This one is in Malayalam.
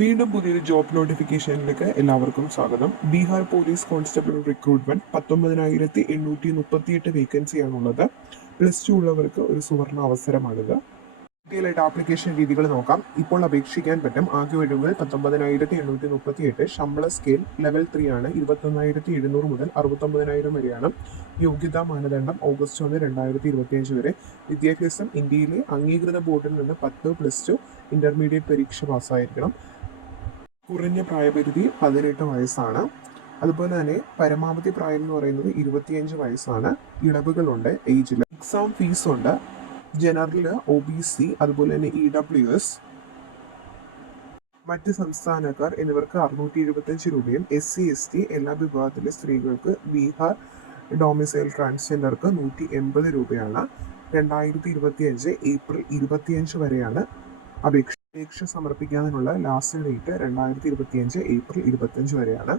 വീണ്ടും പുതിയൊരു ജോബ് നോട്ടിഫിക്കേഷനിലേക്ക് എല്ലാവർക്കും സ്വാഗതം. ബീഹാർ പോലീസ് കോൺസ്റ്റബിൾ റിക്രൂട്ട്മെന്റ് പത്തൊമ്പതിനായിരത്തി എണ്ണൂറ്റി മുപ്പത്തിയെട്ട് വേക്കൻസിയാണുള്ളത് പ്ലസ് ടു ഉള്ളവർക്ക് ഒരു സുവർണ അവസരമാണിത്. ഡീറ്റെയിലായിട്ട് ആപ്ലിക്കേഷൻ രീതികൾ നോക്കാം. ഇപ്പോൾ അപേക്ഷിക്കാൻ പറ്റും. ആകെ ഒഴിവുകൾ പത്തൊമ്പതിനായിരത്തി എണ്ണൂറ്റി മുപ്പത്തി എട്ട് ശമ്പള സ്കെയിൽ ലെവൽ ത്രീ ആണ്. ഇരുപത്തൊന്നായിരത്തി എഴുന്നൂറ് മുതൽ അറുപത്തൊമ്പതിനായിരം വരെയാണ്. യോഗ്യതാ മാനദണ്ഡം ഓഗസ്റ്റ് ഒന്ന് രണ്ടായിരത്തി ഇരുപത്തിയഞ്ച് വരെ. വിദ്യാഭ്യാസം ഇന്ത്യയിലെ അംഗീകൃത ബോർഡിൽ നിന്ന് പത്ത് പ്ലസ് ടു ഇന്റർമീഡിയറ്റ് പരീക്ഷ പാസ്സായിരിക്കണം കുറഞ്ഞ പ്രായപരിധി പതിനെട്ട് വയസ്സാണ്. അതുപോലെ തന്നെ പരമാവധി പ്രായം എന്ന് പറയുന്നത് ഇരുപത്തിയഞ്ച് വയസ്സാണ്. ഇളവുകളുണ്ട് ഏജിൽ എക്സാം ഫീസ് ഉണ്ട്. ജനറൽ ഒ ബി സി അതുപോലെ തന്നെ ഇ ഡബ്ല്യു എസ് മറ്റ് സംസ്ഥാനക്കാർ എന്നിവർക്ക് അറുന്നൂറ്റി എഴുപത്തഞ്ച് രൂപയും എസ് സി എസ് ടി എല്ലാ വിഭാഗത്തിലെ സ്ത്രീകൾക്ക് ബീഹാർ ഡൊമിസൈൽ ട്രാൻസ്ജെൻഡർക്ക് നൂറ്റി എൺപത് രൂപയാണ്. രണ്ടായിരത്തി ഇരുപത്തിയഞ്ച് ഏപ്രിൽ ഇരുപത്തിയഞ്ച് വരെയാണ് അപേക്ഷ അപേക്ഷ സമർപ്പിക്കാനുള്ള ലാസ്റ്റ് ഡേറ്റ് രണ്ടായിരത്തി ഇരുപത്തിയഞ്ച് ഏപ്രിൽ ഇരുപത്തിയഞ്ച് വരെയാണ്.